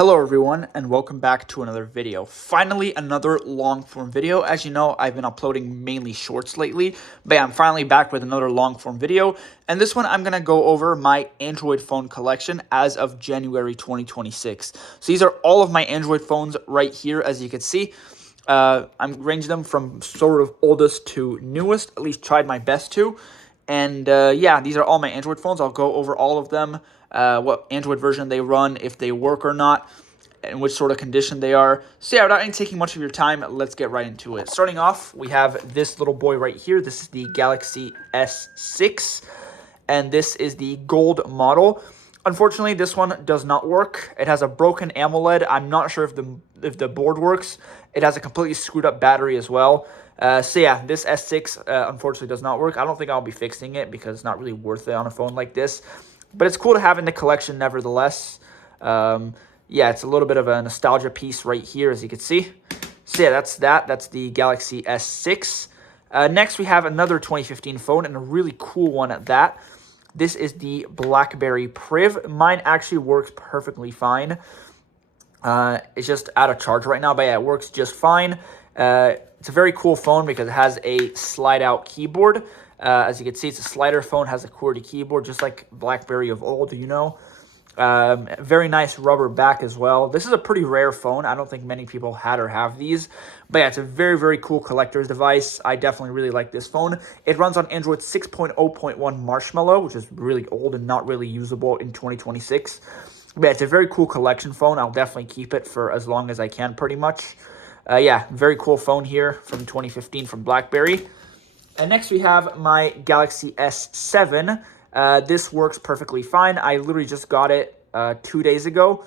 Hello everyone and welcome back to another video. Finally another long form video. As you know, I've been uploading mainly shorts lately, but yeah, I'm finally back with another long form video. And this one I'm going to go over my Android phone collection as of January 2026. So these are all of my Android phones right here, as you can see. I'm ranging them from sort of oldest to newest, at least tried my best to. And yeah, these are all my Android phones. I'll go over all of them, what Android version they run, if they work or not, and which sort of condition they are. So yeah, without any taking much of your time, let's get right into it. Starting off, we have this little boy right here. This is the Galaxy S6, and this is the gold model. Unfortunately, this one does not work. It has a broken AMOLED. I'm not sure if the board works. It has a completely screwed up battery as well. So yeah, this S6 unfortunately does not work. I don't think I'll be fixing it because it's not really worth it on a phone like this. But it's cool to have in the collection nevertheless. Yeah, it's a little bit of a nostalgia piece right here, as you can see. So yeah, that's that. That's the Galaxy S6. Next, we have another 2015 phone, and a really cool one at that. This is the BlackBerry Priv. Mine actually works perfectly fine. It's just out of charge right now, but yeah, it works just fine. It's a very cool phone because it has a slide-out keyboard. As you can see, it's a slider phone, has a QWERTY keyboard, just like BlackBerry of old, you know. Very nice rubber back as well. This is a pretty rare phone. I don't think many people had or have these. But yeah, it's a very, very cool collector's device. I definitely really like this phone. It runs on Android 6.0.1 Marshmallow, which is really old and not really usable in 2026. But yeah, it's a very cool collection phone. I'll definitely keep it for as long as I can, pretty much. Yeah, very cool phone here from 2015 from BlackBerry. And next we have my Galaxy S7. This works perfectly fine. I literally just got it 2 days ago.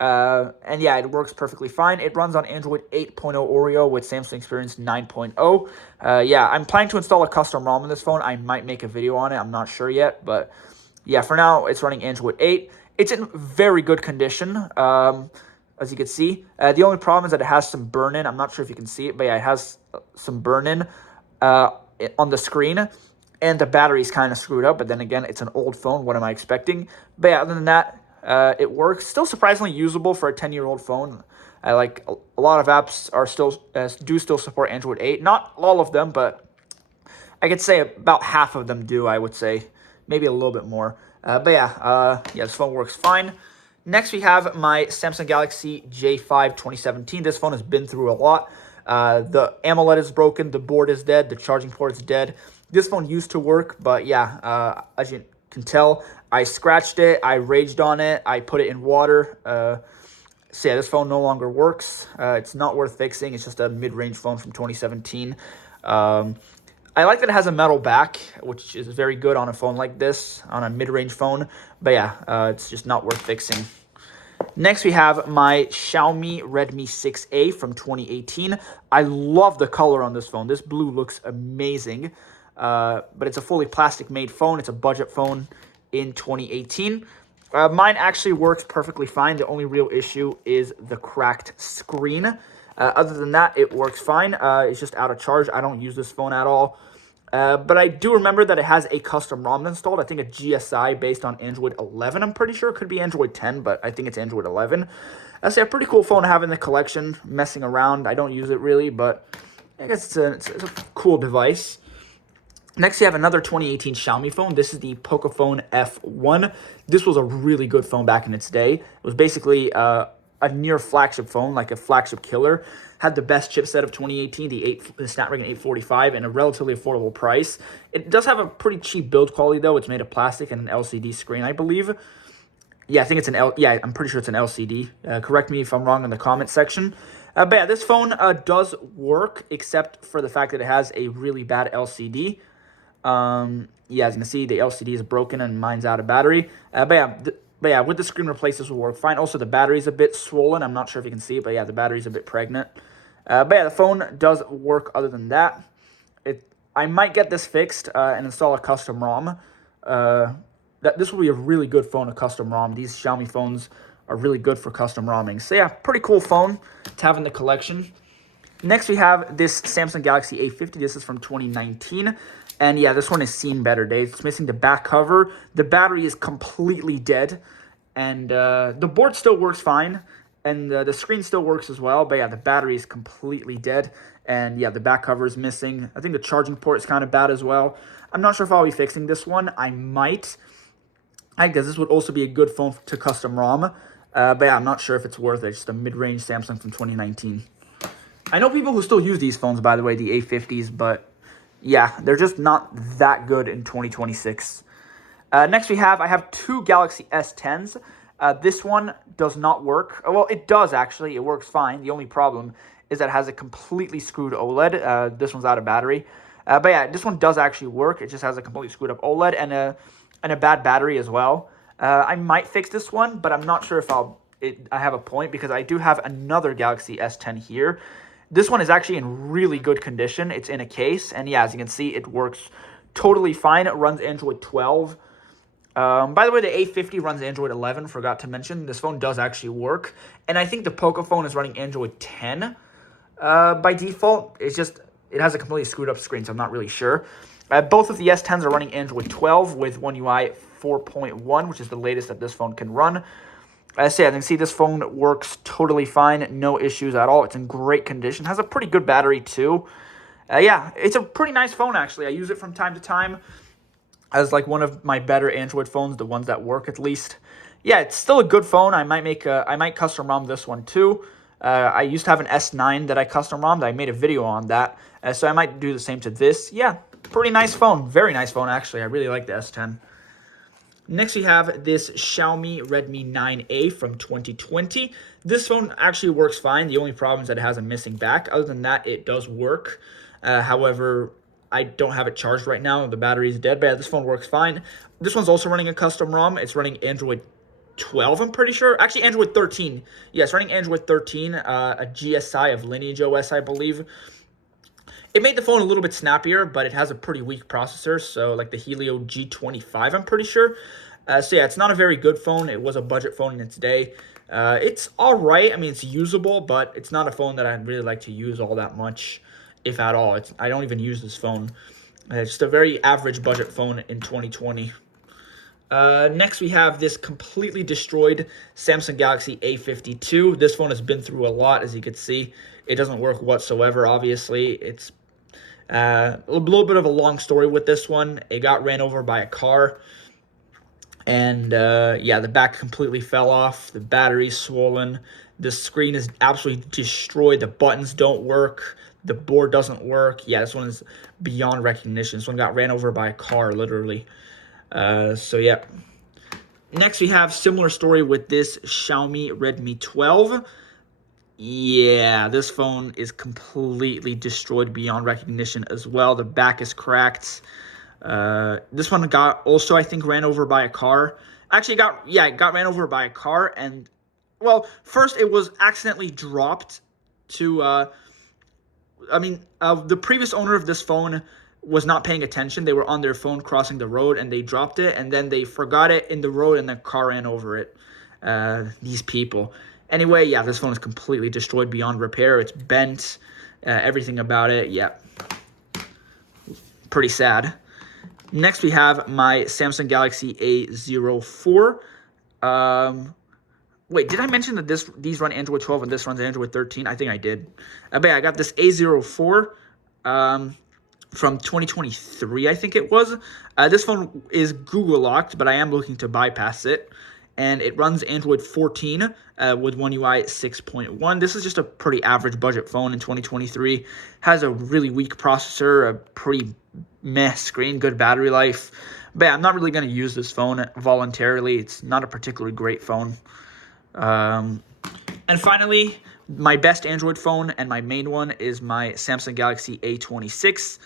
And yeah, it works perfectly fine. It runs on Android 8.0 Oreo with Samsung Experience 9.0. Yeah, I'm planning to install a custom ROM on this phone. I might make a video on it. I'm not sure yet. But yeah, for now, it's running Android 8. It's in very good condition, as you can see. The only problem is that it has some burn-in. I'm not sure if you can see it, but yeah, it has some burn-in on the screen. And the battery's kind of screwed up, but then again, it's an old phone. What am I expecting? But yeah, other than that, it works. Still surprisingly usable for a 10-year-old phone. I like a lot of apps are still do still support Android 8. Not all of them, but I could say about half of them do. I would say maybe a little bit more. But yeah, this phone works fine. Next, we have my Samsung Galaxy J5 2017. This phone has been through a lot. The AMOLED is broken, the board is dead, the charging port is dead. This phone used to work, but yeah, as you can tell, I scratched it, I raged on it, I put it in water. So yeah, this phone no longer works. It's not worth fixing. It's just a mid-range phone from 2017. I like that it has a metal back, which is very good on a phone like this, on a mid-range phone. But yeah, it's just not worth fixing. Next, we have my Xiaomi Redmi 6A from 2018. I love the color on this phone. This blue looks amazing. But it's a fully plastic-made phone. It's a budget phone in 2018. Mine actually works perfectly fine. The only real issue is the cracked screen. Other than that, it works fine. It's just out of charge. I don't use this phone at all. But I do remember that it has a custom ROM installed. I think a GSI based on Android 11. I'm pretty sure it could be Android 10, but I think it's Android 11. That's a pretty cool phone to have in the collection. Messing around. I don't use it really, but I guess it's a cool device. Next, you have another 2018 Xiaomi phone. This is the Pocophone F1. This was a really good phone back in its day. It was basically a near flagship phone, like a flagship killer. Had the best chipset of 2018, the Snapdragon 845, and a relatively affordable price. It does have a pretty cheap build quality, though. It's made of plastic and an LCD screen, I believe. Yeah, I think it's I'm pretty sure it's an LCD. Correct me if I'm wrong in the comment section. But yeah, this phone does work, except for the fact that it has a really bad LCD. Yeah, as you can see, the LCD is broken and mine's out of battery. But yeah, with the screen replaced, this will work fine. Also, the battery's a bit swollen. I'm not sure if you can see it, but yeah, the battery's a bit pregnant. But yeah, the phone does work other than that. I might get this fixed and install a custom ROM. This will be a really good phone, a custom ROM. These Xiaomi phones are really good for custom ROMing. So yeah, pretty cool phone to have in the collection. Next, we have this Samsung Galaxy A50. This is from 2019. And yeah, this one has seen better days. It's missing the back cover. The battery is completely dead. And the board still works fine. And the screen still works as well, but yeah, the battery is completely dead. And yeah, the back cover is missing. I think the charging port is kind of bad as well. I'm not sure if I'll be fixing this one. I might. I guess this would also be a good phone to custom ROM. But yeah, I'm not sure if it's worth it. Just a mid-range Samsung from 2019. I know people who still use these phones, by the way, the A50s, but yeah, they're just not that good in 2026. Next I have two Galaxy S10s. This one does not work. Well, it does actually. It works fine. The only problem is that it has a completely screwed OLED. This one's out of battery. But yeah, this one does actually work. It just has a completely screwed up OLED and a bad battery as well. I might fix this one, but I'm not sure if I have a point because I do have another Galaxy S10 here. This one is actually in really good condition. It's in a case, and yeah, as you can see, it works totally fine. It runs Android 12. By the way, the A50 runs Android 11, forgot to mention. This phone does actually work. And I think the Pocophone is running Android 10 by default. It's just, it has a completely screwed up screen, so I'm not really sure. Both of the S10s are running Android 12 with One UI 4.1, which is the latest that this phone can run. As I can see, this phone works totally fine. No issues at all. It's in great condition. Has a pretty good battery, too. Yeah, it's a pretty nice phone, actually. I use it from time to time as like one of my better Android phones, the ones that work at least. Yeah, it's still a good phone. I might custom ROM this one too. I used to have an S9 that I custom ROM'd. I made a video on that, so I might do the same to this. Yeah, pretty nice phone. Very nice phone, actually. I really like the S10. Next, we have this Xiaomi Redmi 9A from 2020. This phone actually works fine. The only problem is that it has a missing back. Other than that, it does work. However, I don't have it charged right now. The battery is dead, but yeah, this phone works fine. This one's also running a custom ROM. It's running Android 12, I'm pretty sure. Actually, Android 13. Yeah, it's running Android 13, a GSI of Lineage OS, I believe. It made the phone a little bit snappier, but it has a pretty weak processor, so like the Helio G25, I'm pretty sure. So yeah, it's not a very good phone. It was a budget phone in its day. It's all right. I mean, it's usable, but it's not a phone that I'd really like to use all that much, if at all. I don't even use this phone. It's just a very average budget phone in 2020. Next, we have this completely destroyed Samsung Galaxy A52. This phone has been through a lot, as you can see. It doesn't work whatsoever, obviously. It's a little bit of a long story with this one. It got ran over by a car. And yeah, the back completely fell off. The battery's swollen. The screen is absolutely destroyed. The buttons don't work. The board doesn't work. Yeah, this one is beyond recognition. This one got ran over by a car, literally. So yeah. Next, we have similar story with this Xiaomi Redmi 12. Yeah, this phone is completely destroyed beyond recognition as well. The back is cracked. This one got also, I think, ran over by a car. Actually, it got ran over by a car. And, well, first it was accidentally dropped to, the previous owner of this phone was not paying attention. They were on their phone crossing the road, and they dropped it, and then they forgot it in the road, and the car ran over it. These people. Anyway, yeah, this phone is completely destroyed beyond repair. It's bent. Everything about it, yeah. Pretty sad. Next, we have my Samsung Galaxy A04. Wait, did I mention that these run Android 12 and this runs Android 13? I think I did. But yeah, I got this A04 from 2023, I think it was. This phone is Google locked, but I am looking to bypass it. And it runs Android 14 with One UI 6.1. This is just a pretty average budget phone in 2023. Has a really weak processor, a pretty meh screen, good battery life. But yeah, I'm not really going to use this phone voluntarily. It's not a particularly great phone. And finally, my best Android phone and my main one is my Samsung Galaxy A26.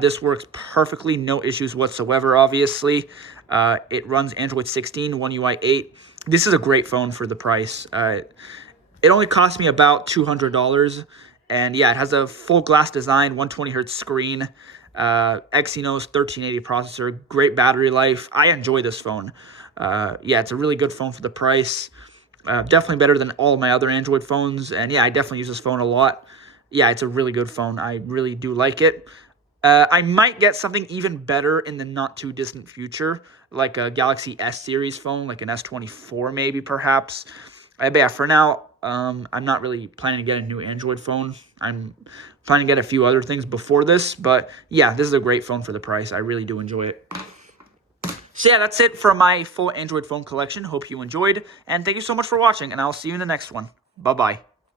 This works perfectly, no issues whatsoever, obviously. It runs Android 16, One UI 8. This is a great phone for the price. It only cost me about $200. And yeah, it has a full glass design, 120Hz screen, Exynos 1380 processor, great battery life. I enjoy this phone. Yeah, it's a really good phone for the price. Definitely better than all of my other Android phones. And yeah, I definitely use this phone a lot. Yeah, it's a really good phone. I really do like it. I might get something even better in the not too distant future, like a Galaxy S series phone, like an S24 maybe, perhaps. But yeah, for now, I'm not really planning to get a new Android phone. I'm planning to get a few other things before this, but yeah, this is a great phone for the price. I really do enjoy it. So yeah, that's it for my full Android phone collection. Hope you enjoyed, and thank you so much for watching, and I'll see you in the next one. Bye-bye.